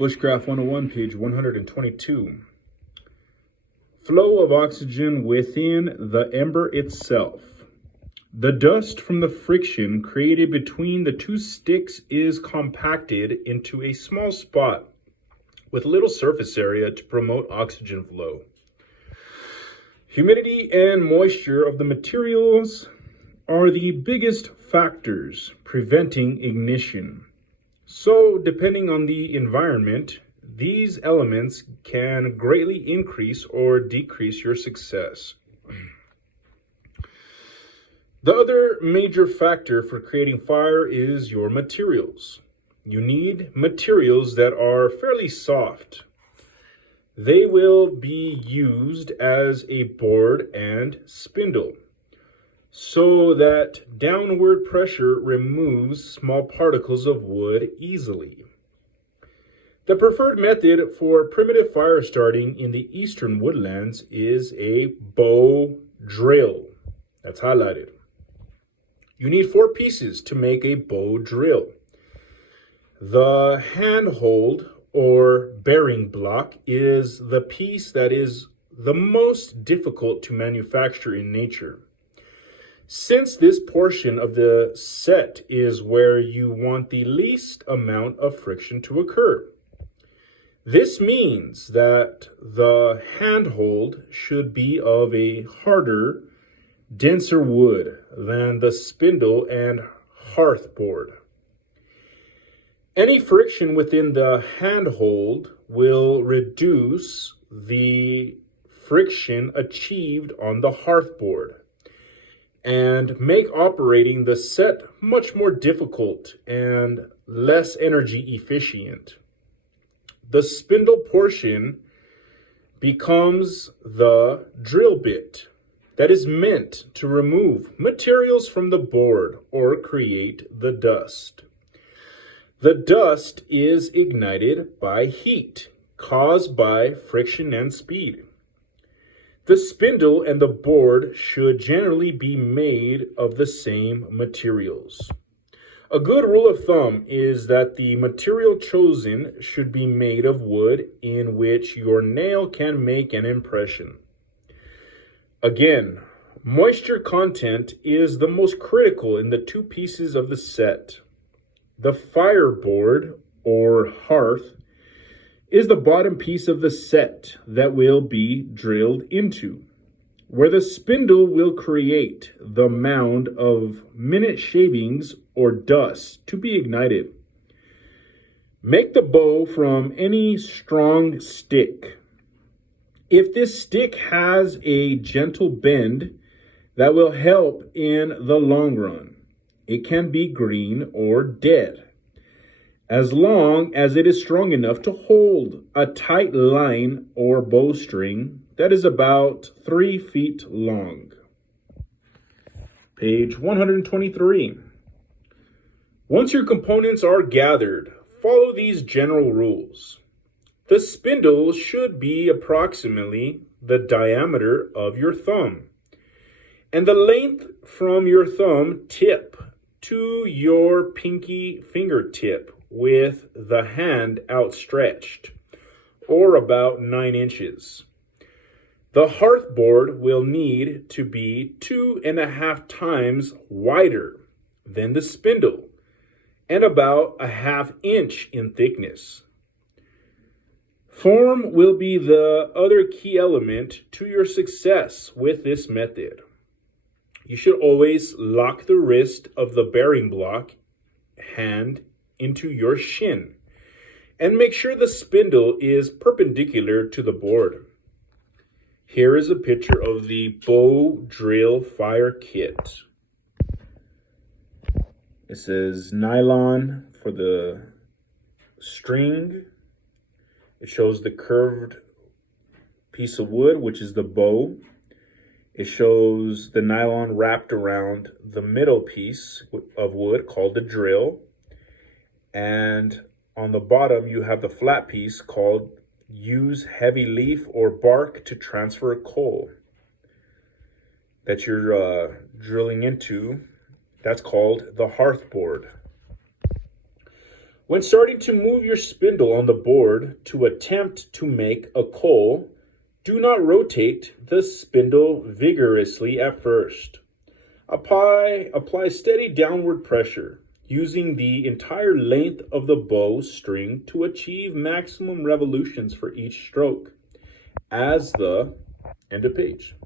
Bushcraft 101, page 122. Flow of oxygen within the ember itself. The dust from the friction created between the two sticks is compacted into a small spot with little surface area to promote oxygen flow. Humidity and moisture of the materials are the biggest factors preventing ignition. So, depending on the environment, these elements can greatly increase or decrease your success. The other major factor for creating fire is your materials. You need materials that are fairly soft. They will be used as a board and spindle, so that downward pressure removes small particles of wood easily. The preferred method for primitive fire starting in the eastern woodlands is a bow drill. That's highlighted. You need 4 pieces to make a bow drill. The handhold or bearing block is the piece that is the most difficult to manufacture in nature. Since this portion of the set is where you want the least amount of friction to occur. This means that the handhold should be of a harder, denser wood than the spindle and hearth board. Any friction within the handhold will reduce the friction achieved on the hearth board and make operating the set much more difficult and less energy efficient. The spindle portion becomes the drill bit that is meant to remove materials from the board or create the dust. The dust is ignited by heat caused by friction and speed. The spindle and the board should generally be made of the same materials. A good rule of thumb is that the material chosen should be made of wood in which your nail can make an impression. Again, moisture content is the most critical in the 2 pieces of the set. The fireboard or hearth is the bottom piece of the set that will be drilled into, where the spindle will create the mound of minute shavings or dust to be ignited. Make the bow from any strong stick. If this stick has a gentle bend, that will help in the long run. It can be green or dead, as long as it is strong enough to hold a tight line or bowstring that is about 3 feet long. Page 123. Once your components are gathered, follow these general rules. The spindle should be approximately the diameter of your thumb, and the length from your thumb tip to your pinky fingertip with the hand outstretched, or about 9 inches. The hearth board will need to be 2.5 times wider than the spindle and about 1/2 inch in thickness. Form will be the other key element to your success with this method. You should always lock the wrist of the bearing block hand into your shin and make sure the spindle is perpendicular to the board. Here is a picture of the bow drill fire kit. It says nylon for the string. It shows the curved piece of wood, which is the bow. It shows the nylon wrapped around the middle piece of wood called the drill. And on the bottom, you have the flat piece called use heavy leaf or bark to transfer coal that you're drilling into. That's called the hearth board. When starting to move your spindle on the board to attempt to make a coal, do not rotate the spindle vigorously at first. Apply steady downward pressure, using the entire length of the bow string to achieve maximum revolutions for each stroke. As the end of page.